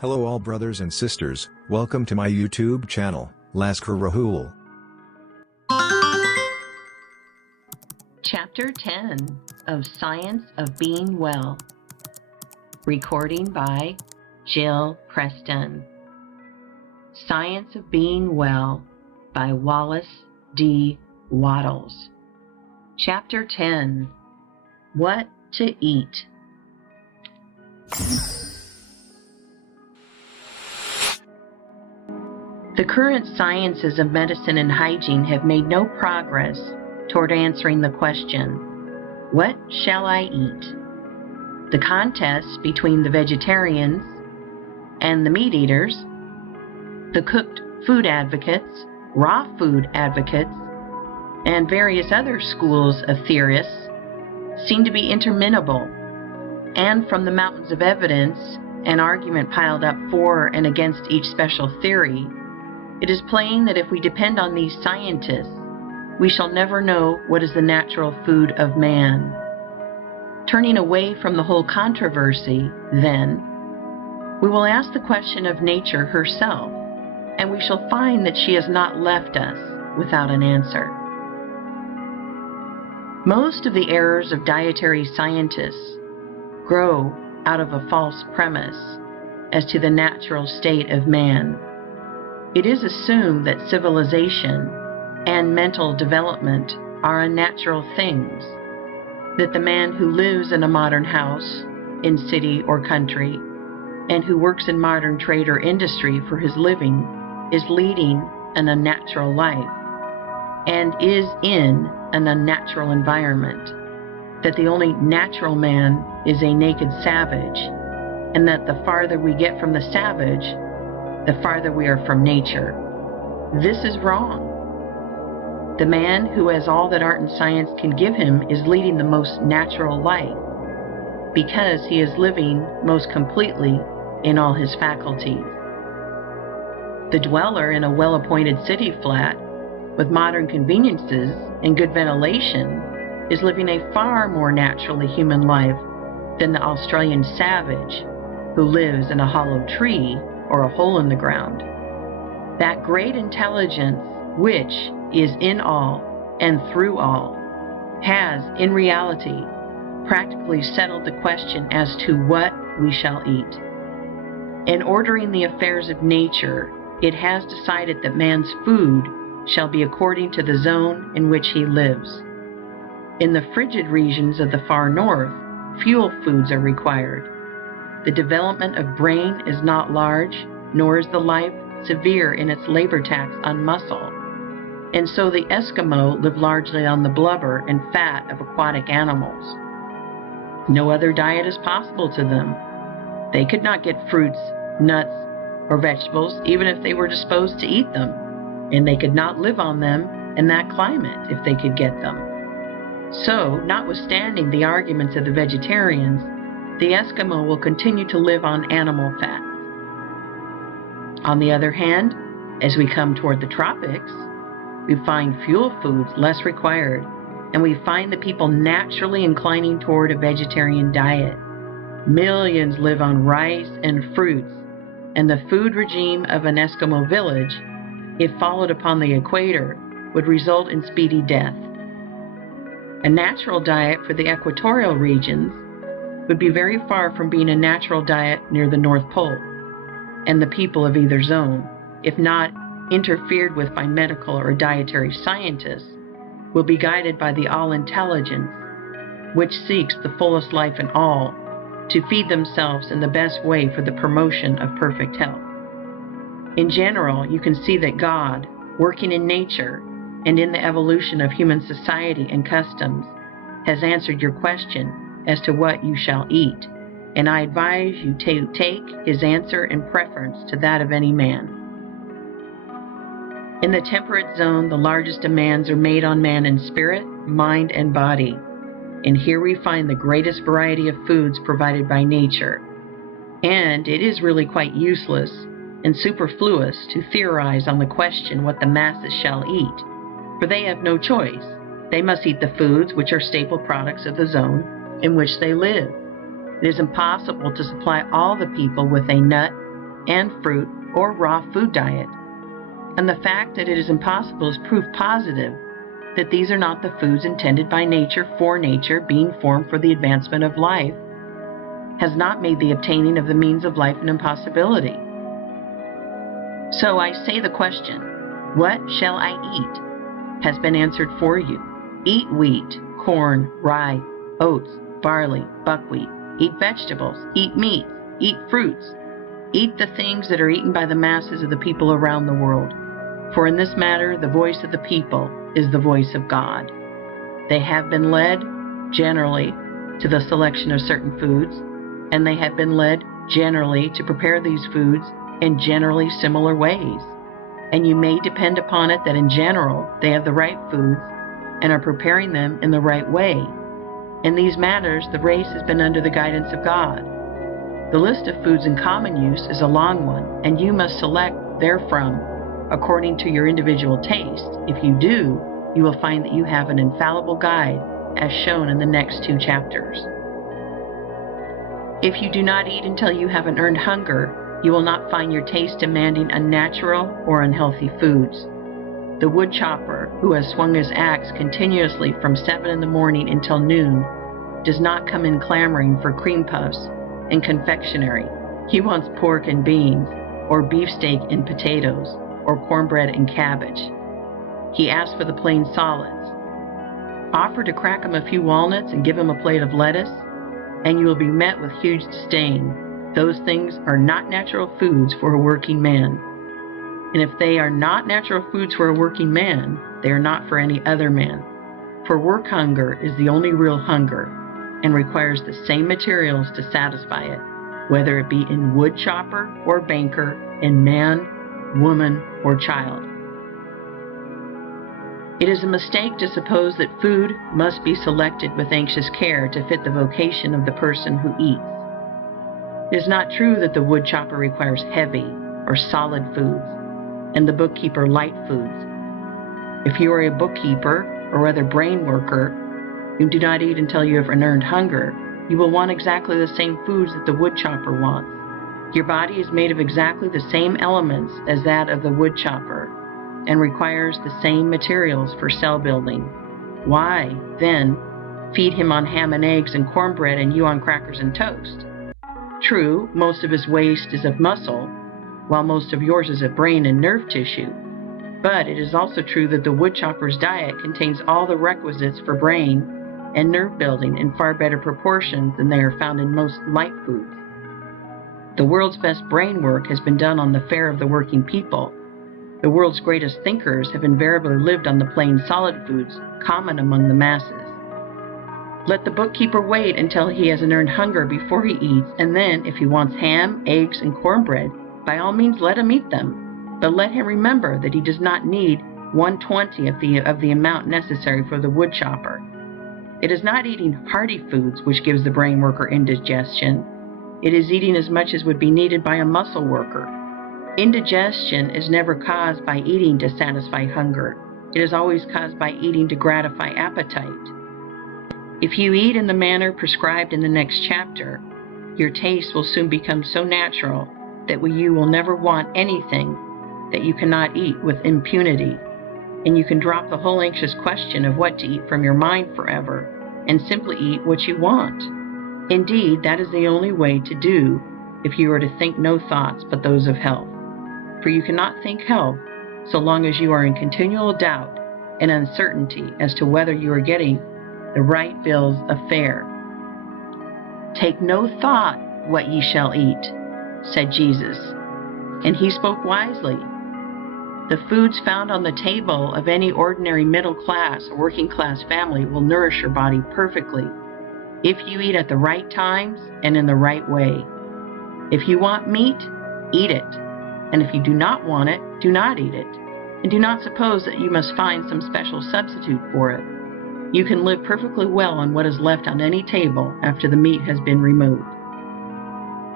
Hello all brothers and sisters, welcome to my YouTube channel, LascarRaghul. Chapter 10 of Science of Being Well. Recording by Jill Preston. Science of Being Well by Wallace D. Wattles. Chapter 10. What to Eat. The current sciences of medicine and hygiene have made no progress toward answering the question, what shall I eat? The contests between the vegetarians and the meat eaters, the cooked food advocates, raw food advocates, and various other schools of theorists seem to be interminable, and from the mountains of evidence and argument piled up for and against each special theory, it is plain that if we depend on these scientists, we shall never know what is the natural food of man. Turning away from the whole controversy, then, we will ask the question of nature herself, and we shall find that she has not left us without an answer. Most of the errors of dietary scientists grow out of a false premise as to the natural state of man. It is assumed that civilization and mental development are unnatural things, that the man who lives in a modern house, in city or country, and who works in modern trade or industry for his living is leading an unnatural life and is in an unnatural environment, that the only natural man is a naked savage, and that the farther we get from the savage, the farther we are from nature. This is wrong. The man who has all that art and science can give him is leading the most natural life because he is living most completely in all his faculties. The dweller in a well-appointed city flat with modern conveniences and good ventilation is living a far more naturally human life than the Australian savage who lives in a hollow tree or a hole in the ground. That great intelligence which is in all and through all has, in reality, practically settled the question as to what we shall eat. In ordering the affairs of nature, it has decided that man's food shall be according to the zone in which he lives. In the frigid regions of the far north, fuel foods are required. The development of brain is not large, nor is the life severe in its labor tax on muscle, and so the Eskimo live largely on the blubber and fat of aquatic animals. No other diet is possible to them. They could not get fruits, nuts, or vegetables even if they were disposed to eat them, and they could not live on them in that climate if they could get them. So, notwithstanding the arguments of the vegetarians, the Eskimo will continue to live on animal fat. On the other hand, as we come toward the tropics, we find fuel foods less required, and we find the people naturally inclining toward a vegetarian diet. Millions live on rice and fruits, and the food regime of an Eskimo village, if followed upon the equator, would result in speedy death. A natural diet for the equatorial regions would be very far from being a natural diet near the North Pole, and the people of either zone, if not interfered with by medical or dietary scientists, will be guided by the all-intelligence which seeks the fullest life in all to feed themselves in the best way for the promotion of perfect health. In general, you can see that God, working in nature and in the evolution of human society and customs, has answered your question as to what you shall eat, and I advise you to take his answer in preference to that of any man. In the temperate zone, the largest demands are made on man in spirit, mind, and body, and here we find the greatest variety of foods provided by nature. And it is really quite useless and superfluous to theorize on the question what the masses shall eat, for they have no choice. They must eat the foods which are staple products of the zone in which they live. It is impossible to supply all the people with a nut and fruit or raw food diet, and the fact that it is impossible is proof positive that these are not the foods intended by nature for nature, being formed for the advancement of life, has not made the obtaining of the means of life an impossibility. So I say the question, what shall I eat, has been answered for you. Eat wheat, corn, rye, oats, barley, buckwheat. Eat vegetables, eat meat, eat fruits. Eat the things that are eaten by the masses of the people around the world. For in this matter, the voice of the people is the voice of God. They have been led, generally, to the selection of certain foods, and they have been led, generally, to prepare these foods in generally similar ways. And you may depend upon it that in general, they have the right foods and are preparing them in the right way. In these matters, the race has been under the guidance of God. The list of foods in common use is a long one, and you must select therefrom according to your individual taste. If you do, you will find that you have an infallible guide, as shown in the next 2 chapters. If you do not eat until you have an earned hunger, you will not find your taste demanding unnatural or unhealthy foods. The wood chopper, who has swung his axe continuously from 7 in the morning until noon, does not come in clamoring for cream puffs and confectionery. He wants pork and beans, or beefsteak and potatoes, or cornbread and cabbage. He asks for the plain solids. Offer to crack him a few walnuts and give him a plate of lettuce, and you will be met with huge disdain. Those things are not natural foods for a working man. And if they are not natural foods for a working man, they are not for any other man. For work hunger is the only real hunger, and requires the same materials to satisfy it, whether it be in wood chopper or banker, in man, woman, or child. It is a mistake to suppose that food must be selected with anxious care to fit the vocation of the person who eats. It is not true that the wood chopper requires heavy or solid foods, and the bookkeeper light foods. If you are a bookkeeper or other brain worker, you do not eat until you have an earned hunger, you will want exactly the same foods that the wood chopper wants. Your body is made of exactly the same elements as that of the wood chopper, and requires the same materials for cell building. Why, then, feed him on ham and eggs and cornbread and you on crackers and toast? True, most of his waste is of muscle, while most of yours is of brain and nerve tissue. But it is also true that the woodchopper's diet contains all the requisites for brain and nerve building in far better proportions than they are found in most light foods. The world's best brain work has been done on the fare of the working people. The world's greatest thinkers have invariably lived on the plain solid foods common among the masses. Let the bookkeeper wait until he has an earned hunger before he eats, and then, if he wants ham, eggs, and cornbread, by all means let him eat them. But let him remember that he does not need 1/20 of the amount necessary for the wood chopper. It is not eating hearty foods which gives the brain worker indigestion. It is eating as much as would be needed by a muscle worker. Indigestion is never caused by eating to satisfy hunger. It is always caused by eating to gratify appetite. If you eat in the manner prescribed in the next chapter, your taste will soon become so natural that you will never want anything that you cannot eat with impunity, and you can drop the whole anxious question of what to eat from your mind forever, and simply eat what you want. Indeed, that is the only way to do if you are to think no thoughts but those of health. For you cannot think health so long as you are in continual doubt and uncertainty as to whether you are getting the right bills of fare. Take no thought what ye shall eat, said Jesus, and he spoke wisely. The foods found on the table of any ordinary middle class or working class family will nourish your body perfectly if you eat at the right times and in the right way. If you want meat, eat it, and if you do not want it, do not eat it, and do not suppose that you must find some special substitute for it. You can live perfectly well on what is left on any table after the meat has been removed.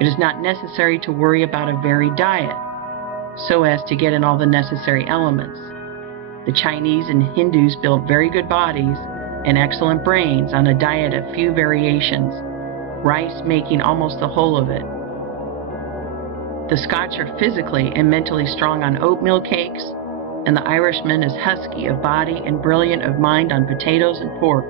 It is not necessary to worry about a varied diet. so as to get in all the necessary elements. The Chinese and Hindus built very good bodies and excellent brains on a diet of few variations, rice making almost the whole of it. The Scotch are physically and mentally strong on oatmeal cakes, and the Irishman is husky of body and brilliant of mind on potatoes and pork.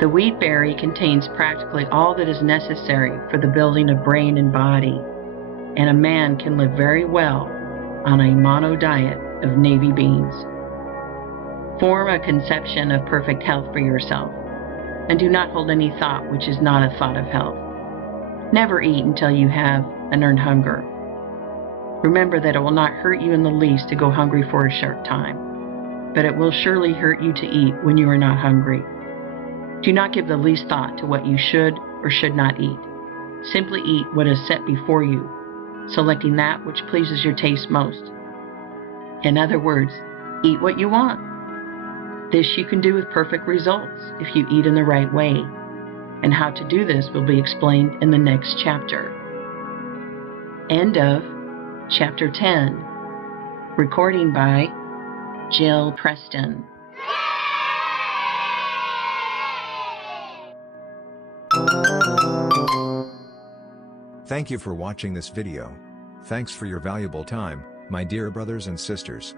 The wheat berry contains practically all that is necessary for the building of brain and body, and a man can live very well on a mono diet of navy beans. Form a conception of perfect health for yourself, and do not hold any thought which is not a thought of health. Never eat until you have an earned hunger. Remember that it will not hurt you in the least to go hungry for a short time, but it will surely hurt you to eat when you are not hungry. Do not give the least thought to what you should or should not eat. Simply eat what is set before you, selecting that which pleases your taste most. In other words, eat what you want. This you can do with perfect results if you eat in the right way, and how to do this will be explained in the next chapter. End of Chapter 10. Recording by Jill Preston. Thank you for watching this video. Thanks for your valuable time, my dear brothers and sisters.